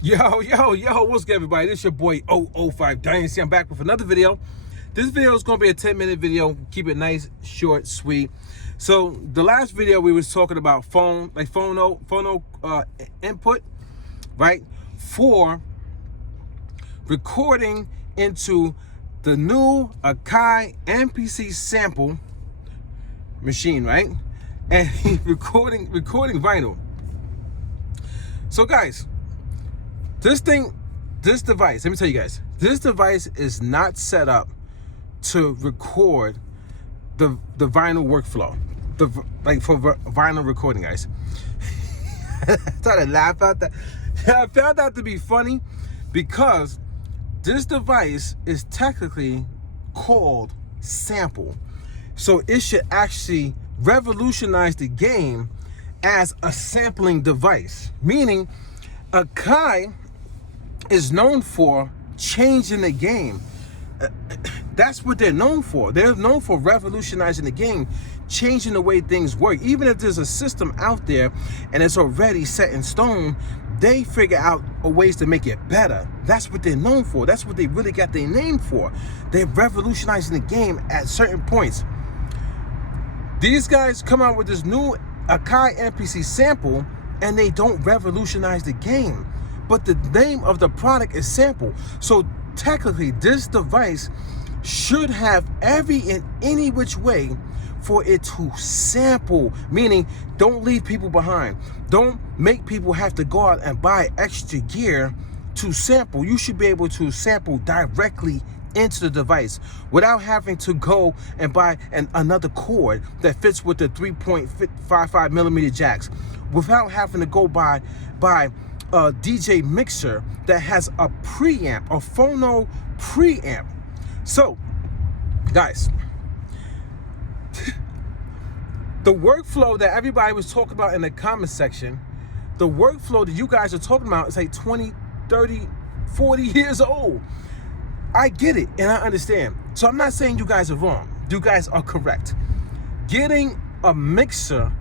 Yo, what's good, everybody? This is your boy 005 Dynasty. I'm back with another video. This video is going to be a 10-minute video. Keep it nice, short, sweet. So the last video we was talking about phono input, right? For recording into the new Akai MPC Sample machine, right? And recording vinyl. So guys, this device, let me tell you guys, this device is not set up to record the vinyl workflow, for vinyl recording, guys. I started to laugh at that. I found that to be funny because this device is technically called Sample. So it should actually revolutionize the game as a sampling device, meaning Akai is known for changing the game. That's what they're known for. They're known for revolutionizing the game, changing the way things work. Even if there's a system out there and it's already set in stone, they figure out ways to make it better. That's what they're known for. That's what they really got their name for. They're revolutionizing the game at certain points. These guys come out with this new Akai MPC Sample and they don't revolutionize the game. But the name of the product is Sample. So technically, this device should have every and any which way for it to sample, meaning don't leave people behind. Don't make people have to go out and buy extra gear to sample. You should be able to sample directly into the device without having to go and buy another cord that fits with the 3.55 millimeter jacks, without having to go buy a DJ mixer that has a preamp, a phono preamp. So, guys, the workflow that everybody was talking about in the comment section, the workflow that you guys are talking about is like 20, 30, 40 years old. I get it and I understand. So I'm not saying you guys are wrong. You guys are correct. Getting a mixer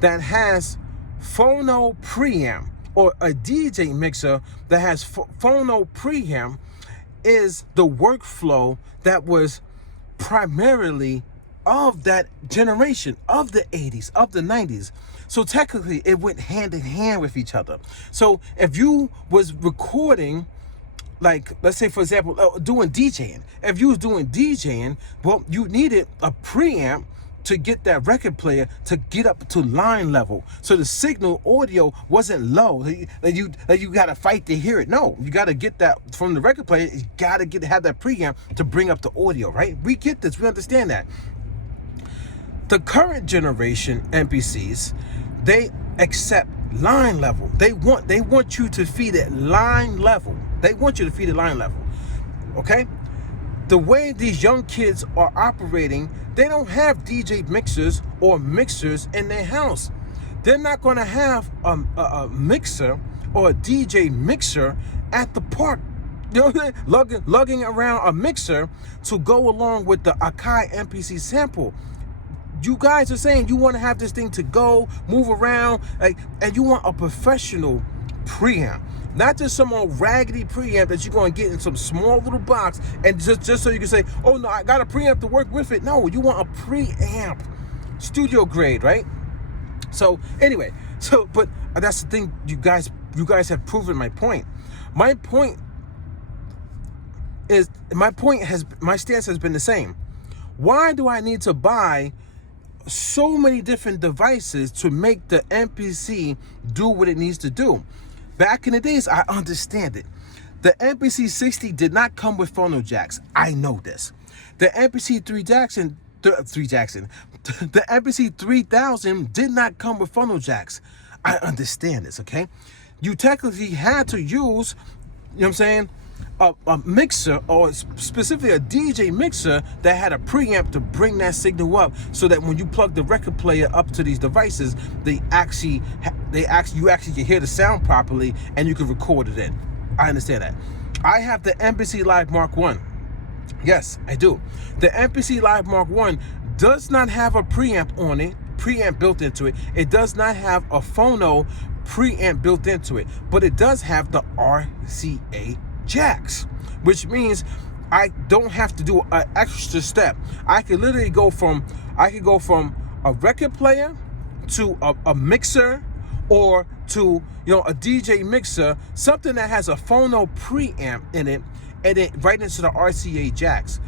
that has phono preamp, or a DJ mixer that has phono preamp, is the workflow that was primarily of that generation, of the 80s, of the 90s. So technically it went hand in hand with each other. So if you was recording, like, let's say, for example, doing DJing. If you was doing DJing, well, you needed a preamp to get that record player to get up to line level, so the signal audio wasn't low. That you got to fight to hear it. No, you got to get that from the record player. You got to have that preamp to bring up the audio, right? We get this. We understand that. The current generation MPCs, they accept line level. They want you to feed it line level. They want you to feed it line level. Okay? The way these young kids are operating, they don't have DJ mixers or mixers in their house. They're not going to have a mixer or a DJ mixer at the park. You know what I'm saying? Lugging around a mixer to go along with the Akai MPC Sample. You guys are saying you want to have this thing to go, move around, and you want a professional preamp. Not just some old raggedy preamp that you're going to get in some small little box and just so you can say, oh no, I got a preamp to work with it. No, you want a preamp, studio grade, right? So anyway, but that's the thing, you guys have proven my point. My stance has been the same. Why do I need to buy so many different devices to make the MPC do what it needs to do? Back in the days, I understand it. The MPC 60 did not come with phono jacks. I know this. The MPC 3000 did not come with phono jacks. I understand this, okay? You technically had to use, you know what I'm saying, a mixer, or specifically a DJ mixer that had a preamp to bring that signal up, so that when you plug the record player up to these devices, you actually can hear the sound properly and you can record it in. I understand that. I have the MPC Live Mark 1. Yes, I do. The MPC Live Mark 1 does not have a preamp on it, preamp built into it. It does not have a phono preamp built into it, but it does have the RCA jacks, which means I don't have to do an extra step. I could literally go from a record player to a mixer, or to a DJ mixer, something that has a phono preamp in it, and then right into the RCA jacks.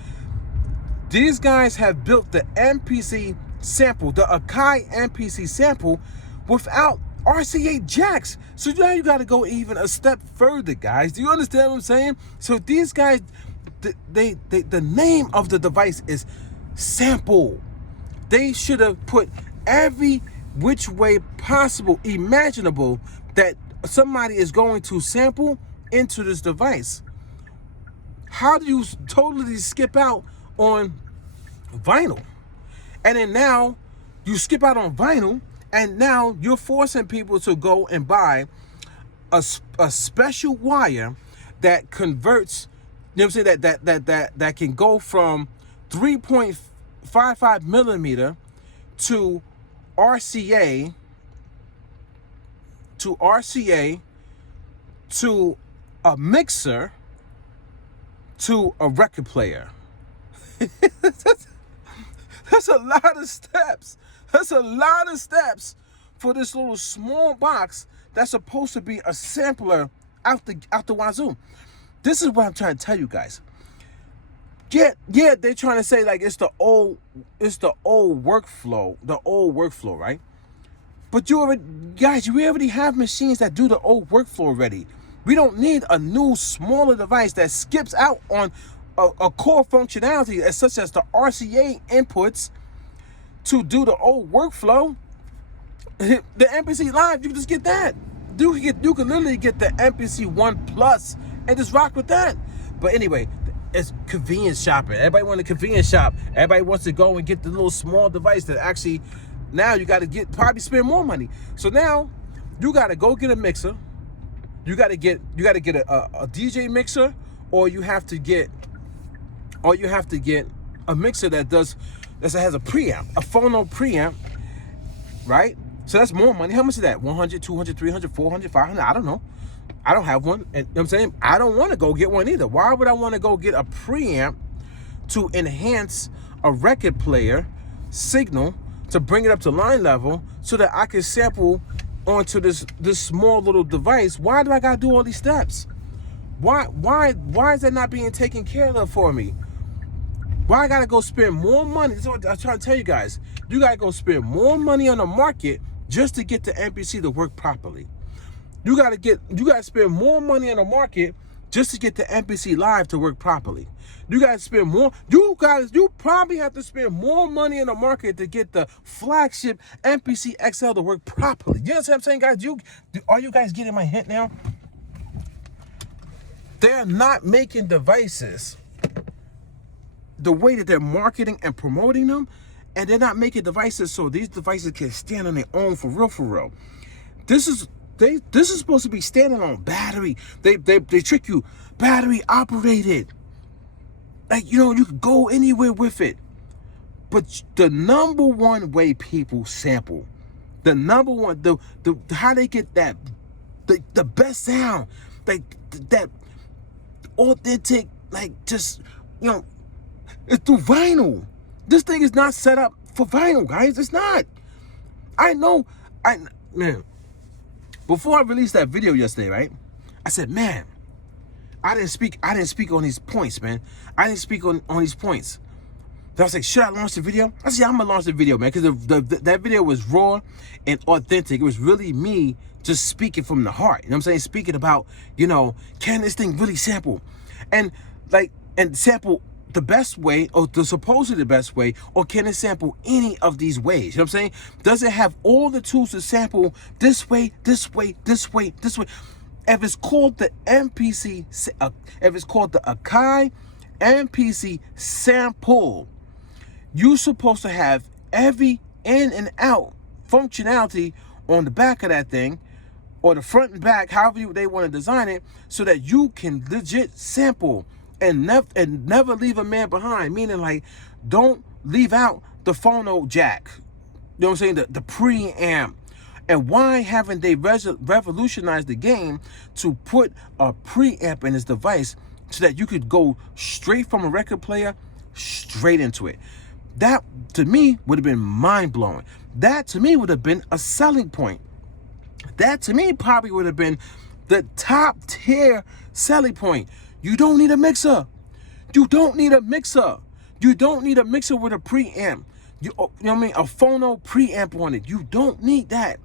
These guys have built the MPC sample, the Akai MPC sample, without RCA jacks. So now you got to go even a step further, guys. Do you understand what I'm saying? So these guys, the name of the device is Sample. They should have put every which way possible, imaginable, that somebody is going to sample into this device. How do you totally skip out on vinyl? And then now you skip out on vinyl, and now you're forcing people to go and buy a special wire that converts, you know what I'm saying, that can go from 3.55 millimeter to RCA to a mixer to a record player. That's a lot of steps. That's a lot of steps for this little small box that's supposed to be a sampler out the wazoo. This is what I'm trying to tell you guys. Yeah, they're trying to say like it's the old workflow, right? But you already have machines that do the old workflow already. We don't need a new, smaller device that skips out on a core functionality as such as the RCA inputs to do the old workflow. The MPC Live, you can just get that. You can literally get the MPC 1 Plus and just rock with that. But anyway, it's convenience shopping. Everybody wants a convenience shop. Everybody wants to go and get the little small device that actually, now you got to probably spend more money. So now you got to go get a mixer. You got to get a DJ mixer, or you have to get a mixer that has a preamp, a phono preamp, right? So that's more money. How much is that? 100, 200, 300, 400, 500? I don't know. I don't have one. And you know what I'm saying? I don't want to go get one either. Why would I want to go get a preamp to enhance a record player signal to bring it up to line level so that I can sample onto this small little device? Why do I gotta do all these steps? Why is that not being taken care of for me? Why I gotta go spend more money? This is what I'm trying to tell you guys. You gotta go spend more money on the market just to get the MPC to work properly. You gotta spend more money on the market just to get the MPC Live to work properly. You gotta spend more. You probably have to spend more money in the market to get the flagship MPC XL to work properly. You know what I'm saying, guys? Are you guys getting my hint now? They're not making devices the way that they're marketing and promoting them, and they're not making devices so these devices can stand on their own for real. This is supposed to be standing on battery. They trick you, battery operated. Like, you can go anywhere with it. But the number one way people sample, the number one, the how they get that, the best sound, like that authentic, like just, it's through vinyl. This thing is not set up for vinyl, guys. It's not. Man, before I released that video yesterday, right? I said, man, I didn't speak on these points, man. I didn't speak on these points. So I was like, should I launch the video? I said, yeah, I'm gonna launch the video, man, because that video was raw and authentic. It was really me just speaking from the heart. You know what I'm saying? Speaking about, can this thing really sample? And sample the best way, or the supposedly the best way, or can it sample any of these ways? You know what I'm saying? Does it have all the tools to sample this way, this way, this way, this way? If it's called the MPC, if it's called the Akai MPC Sample, you're supposed to have every in and out functionality on the back of that thing, or the front and back, however they want to design it, so that you can legit sample and never leave a man behind. Meaning, like, don't leave out the phono jack. know what I'm saying, the preamp. And why haven't they revolutionized the game to put a preamp in this device so that you could go straight from a record player straight into it? That, to me, would have been mind-blowing. That, to me, would have been a selling point. That, to me, probably would have been the top-tier selling point. You don't need a mixer. You don't need a mixer. You don't need a mixer with a preamp. You know what I mean? A phono preamp on it. You don't need that.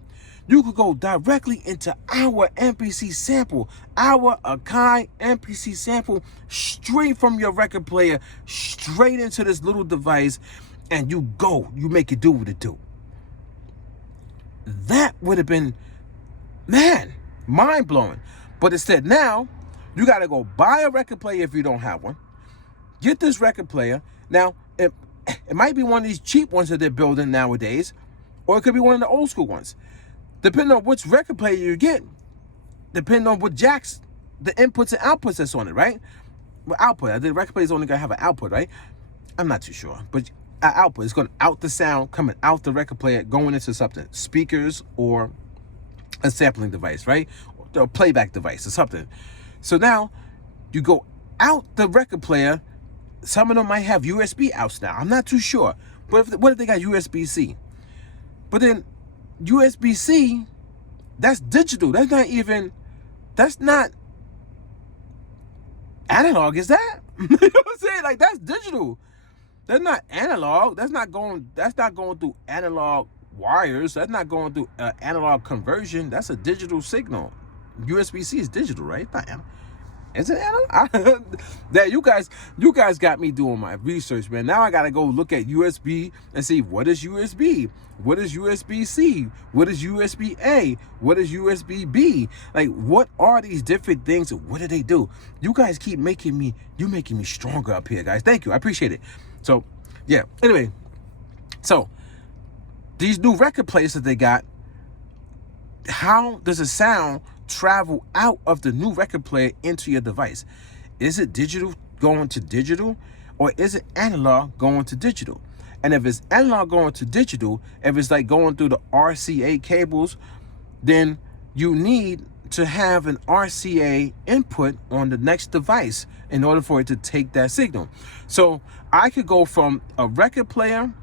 You could go directly into our MPC sample, our Akai MPC sample, straight from your record player, straight into this little device, and you make it do what it do. That would have been, man, mind-blowing. But instead now, you got to go buy a record player if you don't have one. Get this record player. Now, it might be one of these cheap ones that they're building nowadays, or it could be one of the old school ones. Depending on which record player you get, depending on what jacks, the inputs and outputs that's on it, right? Well, output, the record player is only going to have an output, right? I'm not too sure, but output is going to out the sound coming out the record player, going into something, speakers or a sampling device, right? Or a playback device or something. So now you go out the record player. Some of them might have USB outs now. I'm not too sure. But what if they got USB-C? But then USB-C, that's digital. That's not analog, is that? You know what I'm saying? Like, that's digital. That's not analog. That's not going through analog wires. That's not going through analog conversion. That's a digital signal. USB-C is digital, right? It's not analog. Is it analog? That you guys got me doing my research, man. Now I gotta go look at USB and see what is USB, what is USB-C, what is USB-A, what is USB-B. Like, what are these different things? What do they do? You guys keep making me stronger up here, guys. Thank you, I appreciate it. So yeah. Anyway, so these new record players that they got, how does the sound travel out of the new record player into your device? Is it digital going to digital, or is it analog going to digital? And if it's analog going to digital, if it's like going through the RCA cables, then you need to have an RCA input on the next device in order for it to take that signal. So I could go from a record player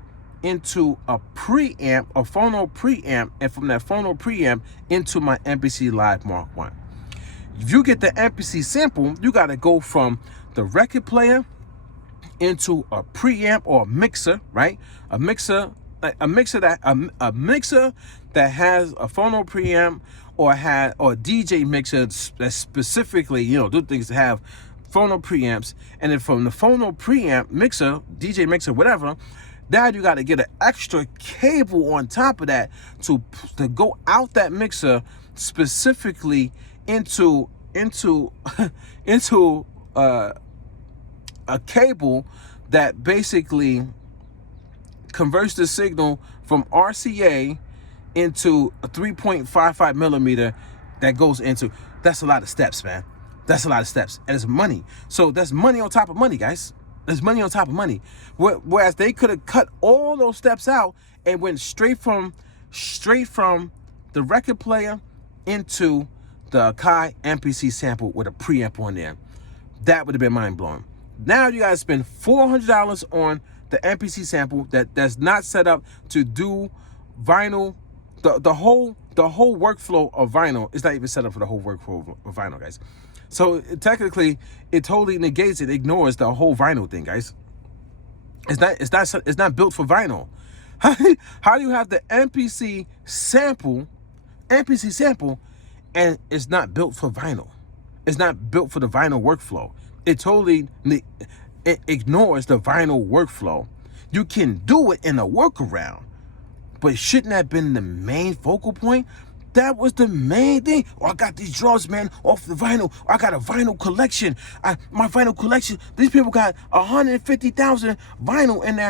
into a preamp, a phono preamp, and from that phono preamp into my MPC Live Mark 1. If you get the MPC sample, you got to go from the record player into a preamp or a mixer, right? A mixer that has a phono preamp or a DJ mixer that specifically, do things to have phono preamps. And then from the phono preamp mixer, DJ mixer, whatever, now you got to get an extra cable on top of that to go out that mixer specifically into a cable that basically converts the signal from RCA into a 3.55 millimeter that goes into. That's a lot of steps, man. That's a lot of steps, and it's money. So that's money on top of money, guys. There's money on top of money. Whereas they could have cut all those steps out and went straight from the record player into the Akai MPC sample with a preamp on there. That would have been mind-blowing. Now you guys spend $400 on the MPC sample that's not set up to do vinyl. The whole workflow of vinyl is not even set up for the whole workflow of vinyl, guys. So technically, it totally negates it, ignores the whole vinyl thing, guys. It's not built for vinyl. How do you have the MPC sample, and it's not built for vinyl? It's not built for the vinyl workflow. It totally ignores the vinyl workflow. You can do it in a workaround, but shouldn't that have been the main focal point? That was the main thing. Oh, I got these drums, man, off the vinyl. I got a vinyl collection. My vinyl collection. These people got 150,000 vinyl in their